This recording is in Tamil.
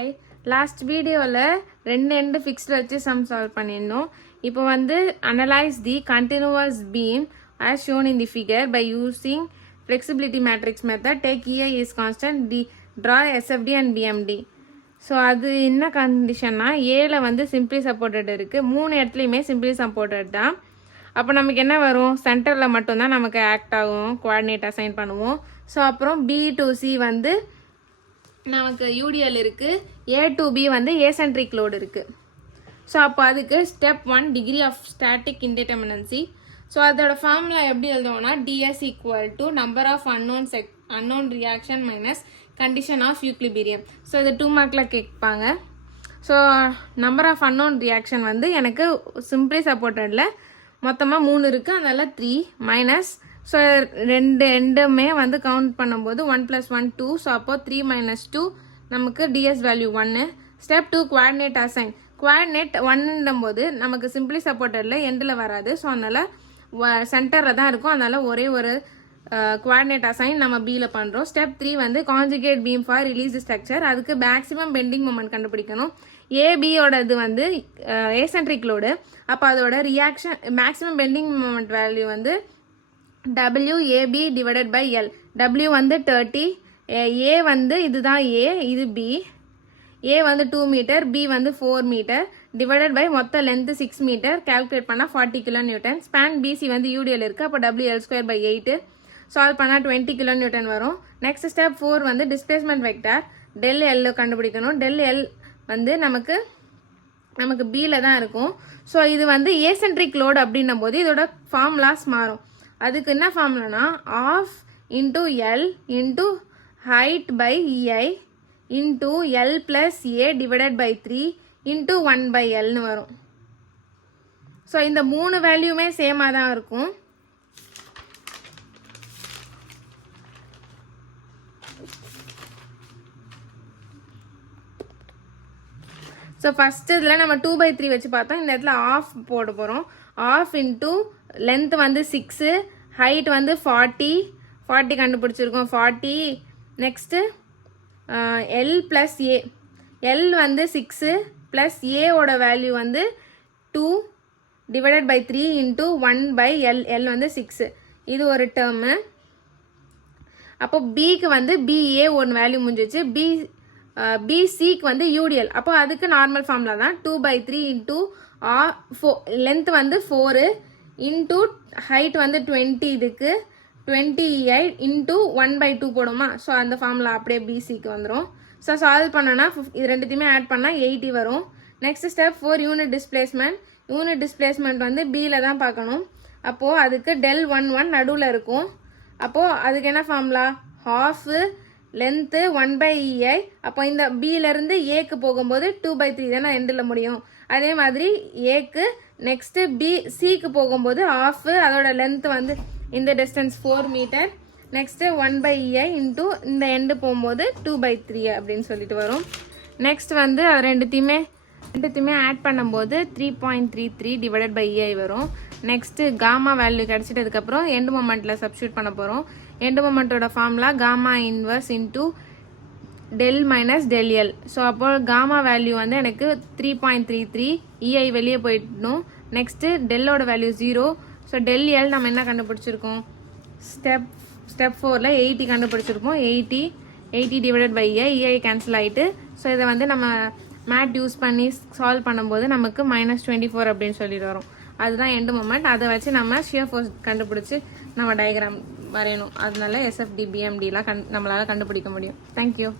ஹாய், லாஸ்ட் வீடியோவில் ரெண்டு எண்டு ஃபிக்ஸ்டு வச்சு சம் சால்வ் பண்ணியிருந்தோம். இப்போ வந்து analyse the continuous beam as shown in the figure by using flexibility matrix method. Take EI is constant, draw SFD and BMD. So அது என்ன கண்டிஷன்னா, ஏல வந்து சிம்பிளி சப்போர்ட்டட் இருக்குது, மூணு இடத்துலையுமே சிம்பிளி சப்போர்ட்டட் தான். அப்போ நமக்கு என்ன வரும், சென்டரில் மட்டும்தான் நமக்கு ஆக்ட் ஆகும், கோஆர்டினேட் அசைன் பண்ணுவோம். ஸோ அப்புறம் B to C வந்து நமக்கு யூடிஎல் இருக்குது, A to B வந்து ஏசென்ட்ரிக் லோடு இருக்குது. ஸோ அப்போ அதுக்கு step 1 degree of static indeterminacy. So அதோட ஃபார்முலா எப்படி எழுதுவோம்னா, DS equal to number of unknown reaction minus condition of equilibrium. So இது 2 மார்க்கில் கேட்பாங்க. So number of unknown reaction வந்து எனக்கு சிம்பிளி சப்போர்ட்டடில் மொத்தமாக 3 இருக்குது, அதனால் 3 மைனஸ். ஸோ ரெண்டு எண்டுமே வந்து கவுண்ட் பண்ணும்போது 1 + 1 2. ஸோ அப்போ 3 - 2 நமக்கு DS value 1. Step 2 coordinate assign. Coordinate 1ன்னும் போது நமக்கு சிம்பிளி சப்போர்ட்டடில் எண்டில் வராது. ஸோ அதனால் சென்டரில் தான் இருக்கும், அதனால் ஒரே ஒரு குவாடினேட் அசைன் நம்ம பியில் பண்ணுறோம். ஸ்டெப் 3 வந்து conjugate beam for release structure. அதுக்கு மேக்ஸிமம் பெண்டிங் மொமெண்ட் கண்டுபிடிக்கணும். ஏபியோட இது வந்து ஏசென்ட்ரிக் லோடு, அப்போ அதோட reaction maximum bending moment value வந்து WAB divided by L. W வந்து 30, A வந்து இதுதான் A, இது B. A வந்து 2 மீட்டர், B வந்து 4 மீட்டர் டிவைடட் பை மொத்த லென்த் 6 மீட்டர். கால்குலேட் பண்ணால் 40 kN. ஸ்பேன் BC வந்து UDL இருக்குது, அப்போ WL²/8 சால்வ் பண்ணால் 20 kN வரும். நெக்ஸ்ட் ஸ்டெப் 4 வந்து டிஸ்பிளேஸ்மெண்ட் வெக்டார் டெல் L கண்டுபிடிக்கணும். டெல் L வந்து நமக்கு பியில் தான் இருக்கும். ஸோ இது வந்து ஏசென்ட்ரிக் லோடு அப்படின்னும் போது இதோட ஃபார்முலாஸ் மாறும். அதுக்கு என்ன ஃபார்முலானா, half into L into height by EI into L plus A divided by 3 into 1/Lன்னு வரும். ஸோ இந்த 3 வேல்யூமே சேமாக தான் இருக்கும். ஸோ ஃபஸ்ட்டு இதில் நம்ம 2/3 வச்சு பார்த்தோம். இந்த இடத்துல ஆஃப் போட போகிறோம். ஆஃப் இன்டூ லென்த் வந்து 6, ஹைட் வந்து 40 கண்டுபிடிச்சிருக்கோம் 40. Next L plus A. L வந்து 6 ப்ளஸ் ஏவோட வேல்யூ வந்து 2 divided by 3 into 1/L. L வந்து 6. இது ஒரு டேர்மு. அப்போ பிக்கு வந்து பிஏ ஒன்று வேல்யூ முடிஞ்சிச்சு. பிசிக்கு வந்து யூடிஎல். அப்போ அதுக்கு நார்மல் ஃபார்முலா தான் 2/3 இன்டூ லென்த் வந்து 4 இன்டூ ஹைட் வந்து 20, இதுக்கு 20 இன்டூ 1/2 போடுமா. ஸோ அந்த ஃபார்முலா அப்படியே பிசிக்கு வந்துடும். ஸோ சால்வ் பண்ணோன்னா இது ரெண்டுத்தையுமே ஆட் பண்ணால் 80 வரும். Next step 4 unit displacement. Unit displacement வந்து பியில் தான் பார்க்கணும். அப்போது அதுக்கு டெல் 1 நடுவில் இருக்கும். அப்போது அதுக்கு என்ன ஃபார்முலா, ஹாஃபு லென்த்து 1/EI. அப்போ இந்த பியிலேருந்து ஏக்கு போகும்போது 2/3 தானே எண்டில் முடியும். அதே மாதிரி ஏக்கு நெக்ஸ்ட்டு சிக்கு போகும்போது ஆஃபு, அதோட லென்த் வந்து இந்த distance 4 metre. Next 1/EI into இந்த எண்டு போகும்போது 2/3 அப்படின்னு சொல்லிட்டு வரும். நெக்ஸ்ட் வந்து அது ரெண்டுத்தையுமே ஆட் பண்ணும்போது 3.33 டிவைடட் பை EI வரும். நெக்ஸ்ட்டு காமா வேல்யூ கிடச்சிட்டதுக்கப்புறம் எண்டு மொமெண்ட்டில் சப்ஸ்டியூட் பண்ண போகிறோம். எண்டு மொமெண்ட்டோட formula gamma inverse into del minus del L. So அப்போ காமா வேல்யூ வந்து எனக்கு 3.33, EI வெளியே போயிடணும். நெக்ஸ்ட்டு டெல்லோட வேல்யூ 0. ஸோ டெல் எல் நம்ம என்ன கண்டுபிடிச்சிருக்கோம், ஸ்டெப் 4ல் 80 கண்டுபிடிச்சிருப்போம். 80 டிவைடட் பை EI கேன்சல் ஆகிட்டு. ஸோ இதை வந்து நம்ம மேட் யூஸ் பண்ணி சால்வ் பண்ணும்போது நமக்கு -24 அப்படின்னு சொல்லிட்டு வரும். அதுதான் எண்டு மொமெண்ட். அதை வச்சு நம்ம ஷியர் ஃபோர்ஸ் கண்டுபிடிச்சி நம்ம டயக்ராம் வரையணும். அதனால SFD BMDலாம் நம்மளால் கண்டுபிடிக்க முடியும். தேங்க்யூ.